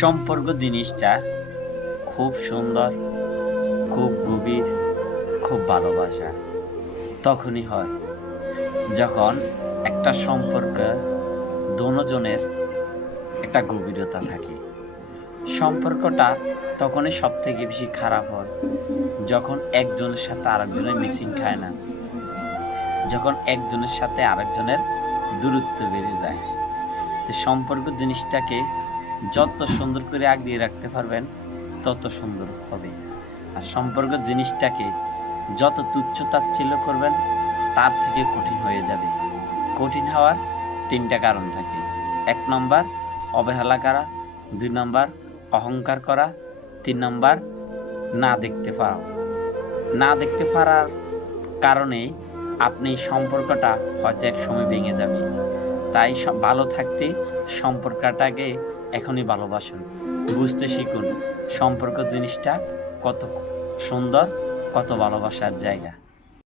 সম্পর্ক জিনিসটা খুব সুন্দর, খুব গভীর, খুব ভালোবাসা তখনই হয় যখন একটা সম্পর্কে দোনোজনের একটা গভীরতা থাকে। সম্পর্কটা তখনই সবথেকে বেশি খারাপ হয় যখন একজনের সাথে আরেকজনের মিসিং খায় না, যখন একজনের সাথে আরেকজনের দূরত্ব বেড়ে যায়। তো সম্পর্ক জিনিসটাকে যত সুন্দর করে আগিয়ে রাখতে পারবেন তত সুন্দর হবে। আর সম্পর্ক জিনিসটাকে যত তুচ্ছ-তাচ্ছিল্য করবেন তার থেকে কঠিন হয়ে যাবে। কঠিন হওয়ার ৩ টা কারণ থাকে। ১ নম্বর অবহেলা করা, ২ নম্বর অহংকার করা, ৩ নম্বর না দেখতে পাওয়া। না দেখতে পারার কারণে আপনি সম্পর্কটা হয়তো একসময় ভেঙে যাবে। তাই ভালো থাকতে সম্পর্কটাকে এখনই ভালোবাসুন। বুঝতে শিখুন সম্পর্ক জিনিসটা কত সুন্দর, কত ভালোবাসার জায়গা।